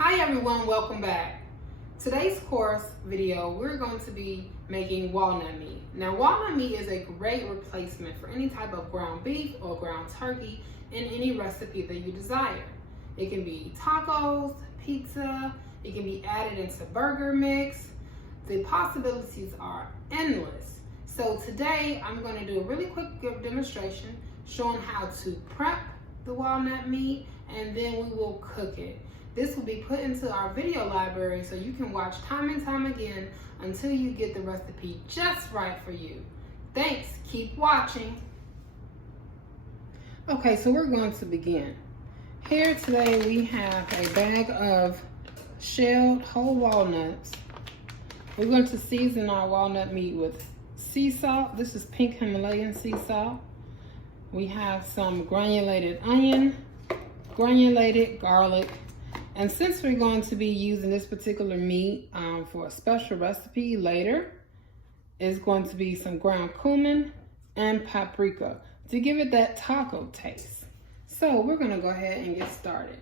Hi everyone, welcome back. Today's course video, we're going to be making walnut meat. Now walnut meat is a great replacement for any type of ground beef or ground turkey in any recipe that you desire. It can be tacos, pizza, it can be added into burger mix. The possibilities are endless. So today I'm going to do a really quick demonstration showing how to prep the walnut meat, and then we will cook it. This will be put into our video library so you can watch time and time again until you get the recipe just right for you. Thanks, keep watching. Okay, so we're going to begin. Here today we have a bag of shelled whole walnuts. We're going to season our walnut meat with sea salt. This is pink Himalayan sea salt. We have some granulated onion, granulated garlic, and since we're going to be using this particular meat for a special recipe later, it's going to be some ground cumin and paprika to give it that taco taste. So we're gonna go ahead and get started.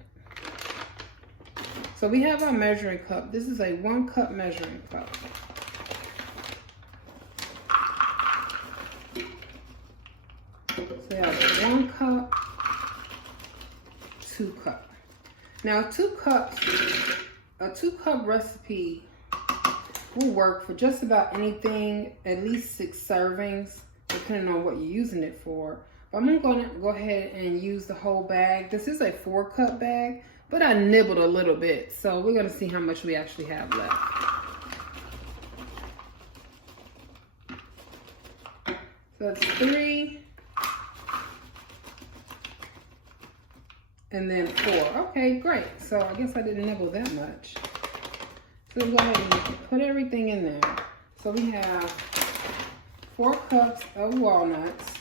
So we have our measuring cup. This is a 1 cup measuring cup. So we have 1 cup, 2 cups. Now a 2 cup recipe will work for just about anything, at least 6 servings, depending on what you're using it for. But I'm gonna go ahead and use the whole bag. This is a 4 cup bag, but I nibbled a little bit. So we're gonna see how much we actually have left. So that's 3. And then 4. Okay, great. So I guess I didn't nibble that much. So we'll go ahead and put everything in there. So we have 4 cups of walnuts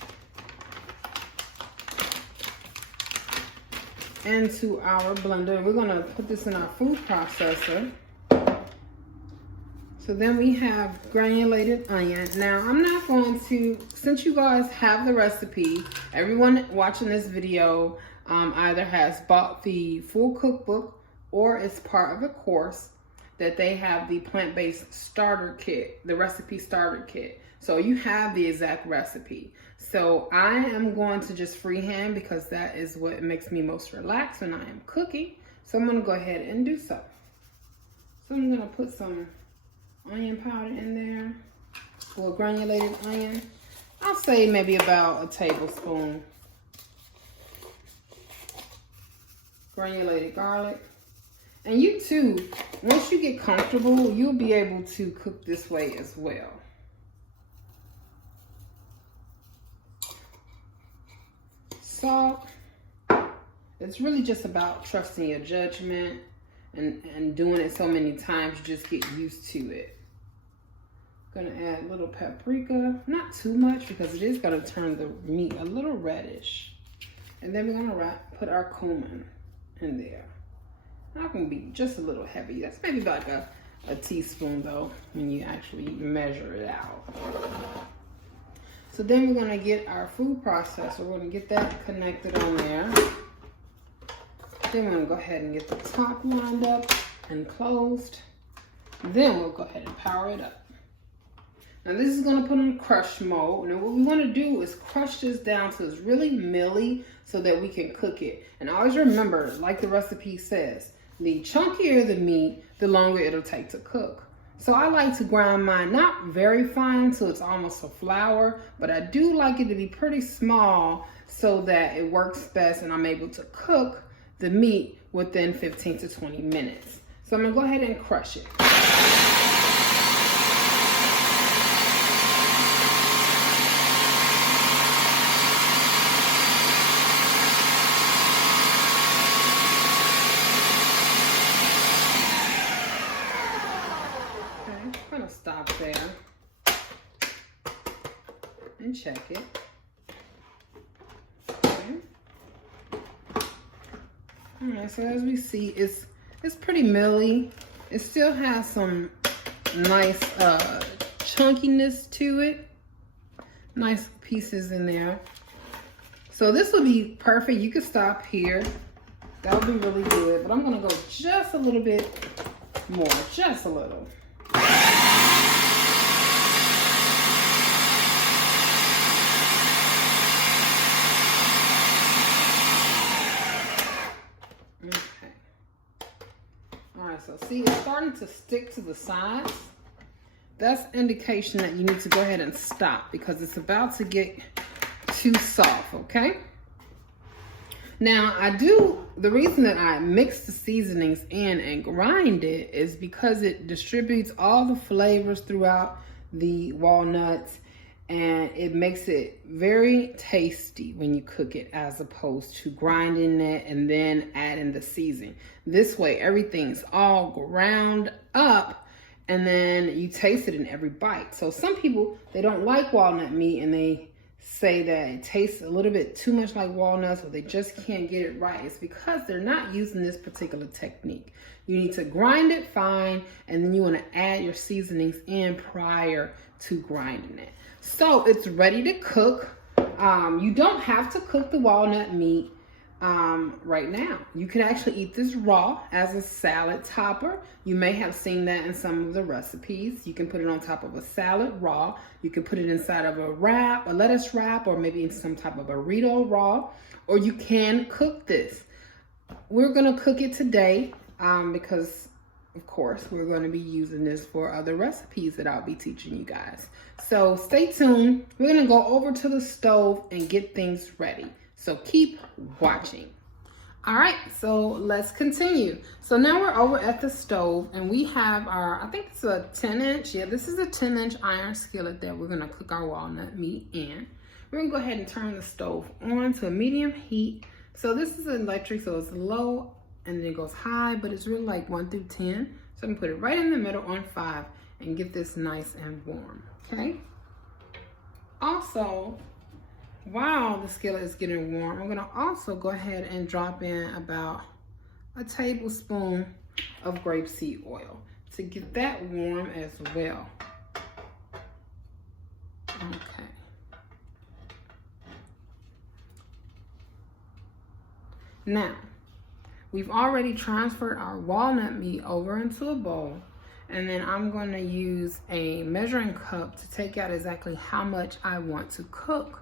into our blender. We're gonna put this in our food processor. So then we have granulated onion. Now I'm not going to, since you guys have the recipe, everyone watching this video either has bought the full cookbook or it's part of a course that they have the plant-based starter kit, the recipe starter kit. So you have the exact recipe. So I am going to just freehand because that is what makes me most relaxed when I am cooking. So I'm gonna go ahead and do so. So I'm gonna put some onion powder in there, or granulated onion. I'll say maybe about a tablespoon. Granulated garlic. And you too, once you get comfortable, you'll be able to cook this way as well. Salt. It's really just about trusting your judgment and doing it so many times, you just get used to it. Gonna add a little paprika, not too much because it is gonna turn the meat a little reddish. And then we're gonna put our cumin in there. That can be just a little heavy. That's maybe like a teaspoon though, when you actually measure it out. So then we're gonna get our food processor. We're gonna get that connected on there. Then we're gonna go ahead and get the top lined up and closed. Then we'll go ahead and power it up. Now this is gonna put in crush mode. Now what we wanna do is crush this down so it's really milly so that we can cook it. And always remember, like the recipe says, the chunkier the meat, the longer it'll take to cook. So I like to grind mine not very fine so it's almost a flour, but I do like it to be pretty small so that it works best and I'm able to cook the meat within 15 to 20 minutes. So I'm gonna go ahead and crush it. Stop there and check it. Okay. All right, so as we see, it's pretty milly. It still has some nice chunkiness to it. Nice pieces in there. So this will be perfect. You can stop here That would be really good. But I'm going to go just a little bit more. Just a little. Okay. All right, so see, it's starting to stick to the sides. That's indication that you need to go ahead and stop because it's about to get too soft, okay? Now, the reason that I mix the seasonings in and grind it is because it distributes all the flavors throughout the walnuts and it makes it very tasty when you cook it as opposed to grinding it and then adding the seasoning. This way, everything's all ground up and then you taste it in every bite. So some people, they don't like walnut meat and they say that it tastes a little bit too much like walnuts or they just can't get it right. It's because they're not using this particular technique. You need to grind it fine and then you want to add your seasonings in prior to grinding it. So it's ready to cook. You don't have to cook the walnut meat right now. You can actually eat this raw as a salad topper. You may have seen that in some of the recipes. You can put it on top of a salad raw. You can put it inside of a wrap, a lettuce wrap, or maybe in some type of burrito raw, or you can cook this. We're gonna cook it today because of course we're going to be using this for other recipes that I'll be teaching you guys. So stay tuned. We're going to go over to the stove and get things ready. So keep watching. All right, so let's continue. So now we're over at the stove and we have our, I think it's a 10-inch. Yeah, this is a 10-inch iron skillet that we're gonna cook our walnut meat in. We're gonna go ahead and turn the stove on to a medium heat. So this is electric, so it's low and then it goes high, but it's really like 1 through 10. So I'm gonna put it right in the middle on 5 and get this nice and warm, okay? Also, while the skillet is getting warm, I'm gonna also go ahead and drop in about a tablespoon of grapeseed oil to get that warm as well. Okay. Now, we've already transferred our walnut meat over into a bowl, and then I'm going to use a measuring cup to take out exactly how much I want to cook.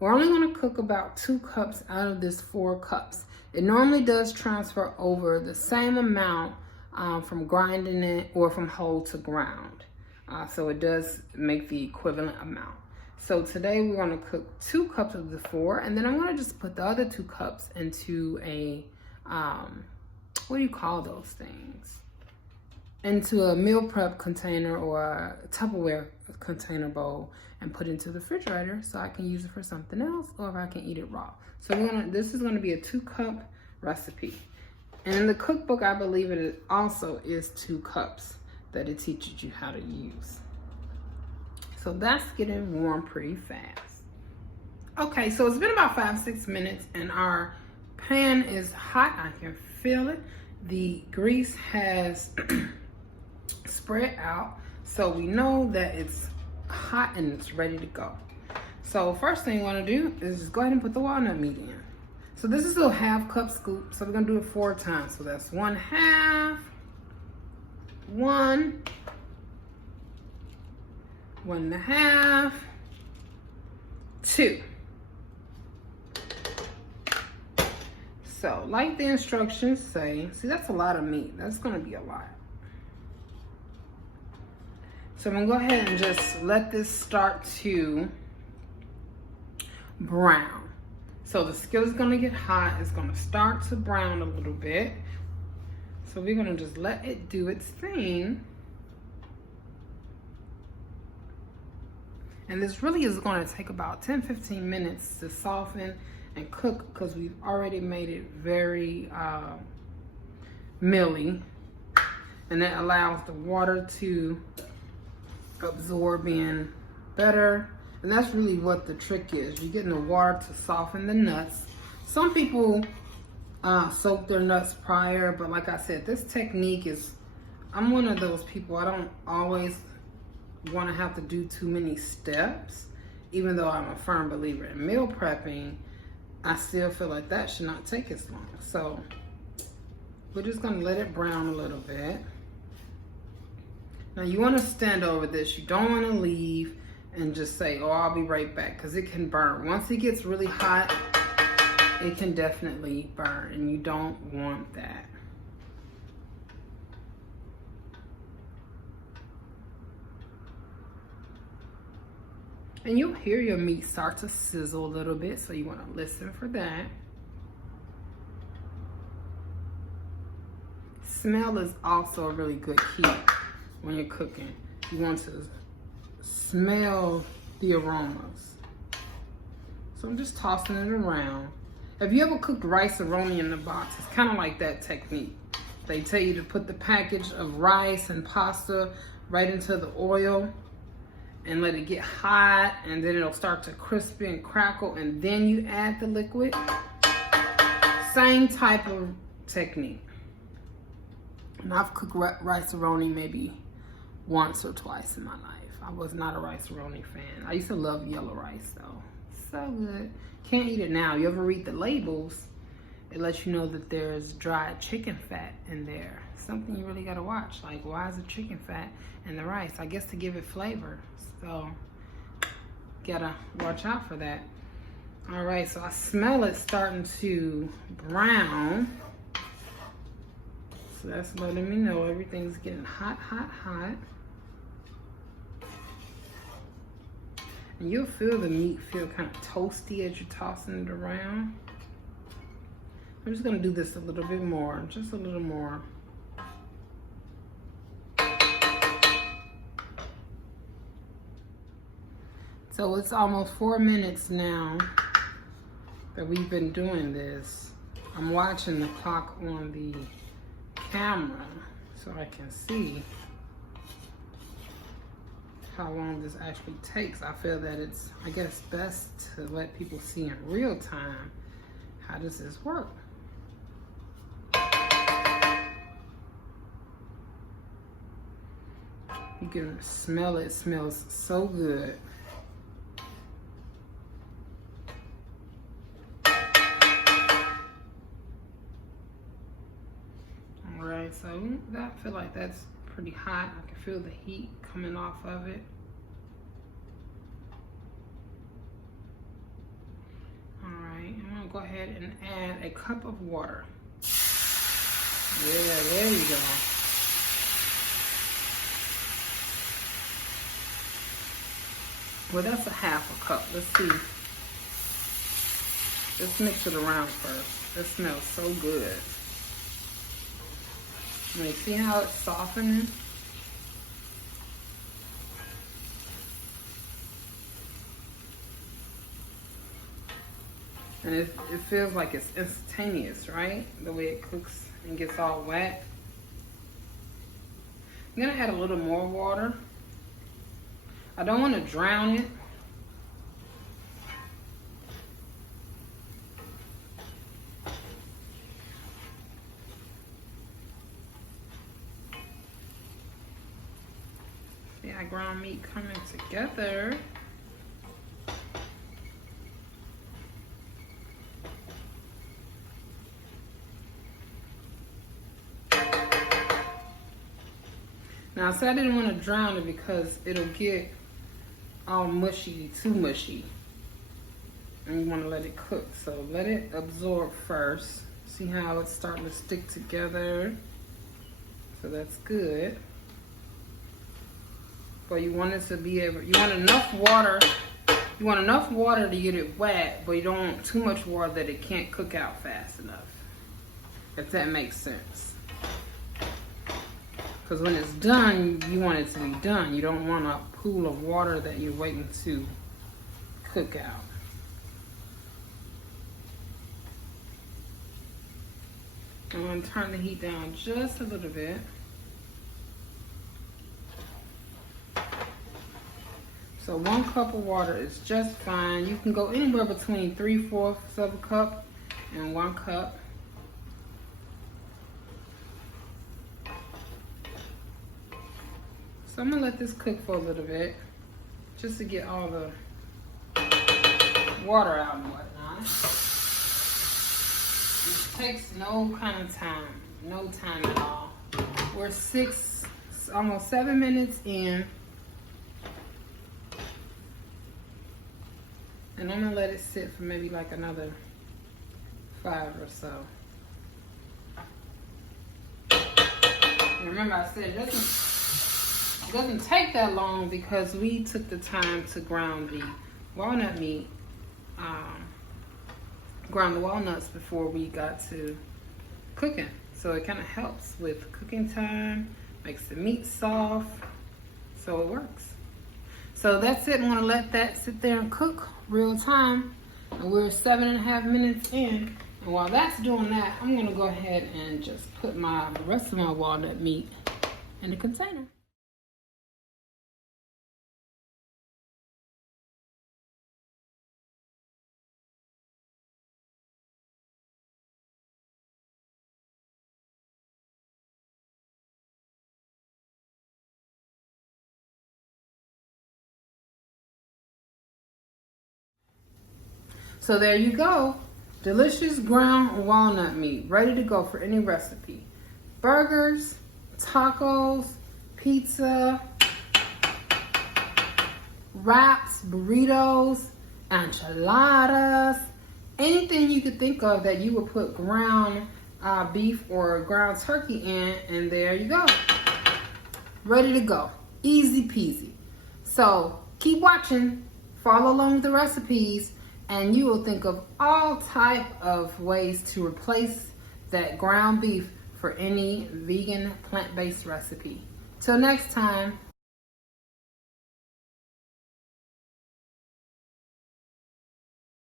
We're only going to cook about 2 cups out of this 4 cups. It normally does transfer over the same amount from grinding it or from whole to ground. So it does make the equivalent amount. So today we're going to cook 2 cups of the 4, and then I'm going to just put the other 2 cups into a, what do you call those things? Into a meal prep container or a Tupperware container bowl and put it into the refrigerator so I can use it for something else or if I can eat it raw. So this is going to be a 2-cup recipe. And in the cookbook, I believe it also is 2 cups that it teaches you how to use. So that's getting warm pretty fast. Okay, so it's been about 5-6 minutes and our pan is hot. I can feel it. The grease has spread out, so we know that it's hot and it's ready to go. So first thing you want to do is just go ahead and put the walnut meat in. So this is a 1/2 cup scoop, so we're going to do it 4 times. So that's 1/2, 1, 1.5, 2. So like the instructions say, see, that's a lot of meat. That's going to be a lot. So I'm going to go ahead and just let this start to brown. So the skillet's going to get hot. It's going to start to brown a little bit. So we're going to just let it do its thing. And this really is going to take about 10-15 minutes to soften and cook because we've already made it very mealy. And that allows the water to absorb in better. And that's really what the trick is. You're getting the water to soften the nuts. Some people soak their nuts prior, but like I said, this technique is, I'm one of those people, I don't always want to have to do too many steps. Even though I'm a firm believer in meal prepping, I still feel like that should not take as long. So We're just gonna let it brown a little bit. Now you wanna stand over this. You don't wanna leave and just say, oh, I'll be right back, because it can burn. Once it gets really hot, it can definitely burn, and you don't want that. And you'll hear your meat start to sizzle a little bit, so you want to listen for that. Smell is also a really good key when you're cooking. You want to smell the aromas. So I'm just tossing it around. If you ever cooked rice-a-roni in the box, it's kind of like that technique. They tell you to put the package of rice and pasta right into the oil and let it get hot, and then it'll start to crispy and crackle, and then you add the liquid. Same type of technique. And I've cooked rice-a-roni maybe once or twice in my life. I was not a rice-a-roni fan. I used to love yellow rice though. So good. Can't eat it now. You ever read the labels? It lets you know that there's dried chicken fat in there. Something you really gotta watch. Like, why is there chicken fat in the rice? I guess to give it flavor. So, gotta watch out for that. All right, so I smell it starting to brown. So that's letting me know everything's getting hot, hot, hot. And you'll feel the meat feel kind of toasty as you're tossing it around. I'm just gonna do this a little bit more, just a little more. So it's almost 4 minutes now that we've been doing this. I'm watching the clock on the camera so I can see how long this actually takes. I feel that it's, I guess, best to let people see in real time how does this work. You can smell it. It smells so good. All right, so I feel like that's pretty hot. I can feel the heat coming off of it. All right, I'm gonna go ahead and add a cup of water. Yeah, there you go. Well, that's a half a cup. Let's see. Let's mix it around first. This smells so good. I mean, see how it's softening? And it feels like it's instantaneous, right? The way it cooks and gets all wet. I'm gonna add a little more water. I don't want to drown it. See how ground meat coming together. Now, I said I didn't want to drown it because it'll get all mushy, too mushy. And you want to let it cook. So let it absorb first. See how it's starting to stick together? So that's good. But you want it to be able, you want enough water to get it wet, but you don't want too much water that it can't cook out fast enough. If that makes sense. Because when it's done, you want it to be done. You don't want a pool of water that you're waiting to cook out. I'm going to turn the heat down just a little bit. So 1 cup of water is just fine. You can go anywhere between 3/4 of a cup and 1 cup. So I'm gonna let this cook for a little bit, just to get all the water out and whatnot. It takes no kind of time. No time at all. We're almost 7 minutes in. And I'm gonna let it sit for maybe like another 5 or so. And remember I said it doesn't take that long because we took the time to ground the walnut meat, ground the walnuts before we got to cooking. So it kind of helps with cooking time, makes the meat soft, so it works. So that's it. I'm gonna let that sit there and cook real time. And we're 7.5 minutes in. And while that's doing that, I'm gonna go ahead and just put the rest of my walnut meat in the container. So there you go. Delicious ground walnut meat, ready to go for any recipe. Burgers, tacos, pizza, wraps, burritos, enchiladas, anything you could think of that you would put ground beef or ground turkey in, and there you go. Ready to go. Easy peasy. So keep watching, follow along with the recipes, and you will think of all type of ways to replace that ground beef for any vegan plant-based recipe. Till next time.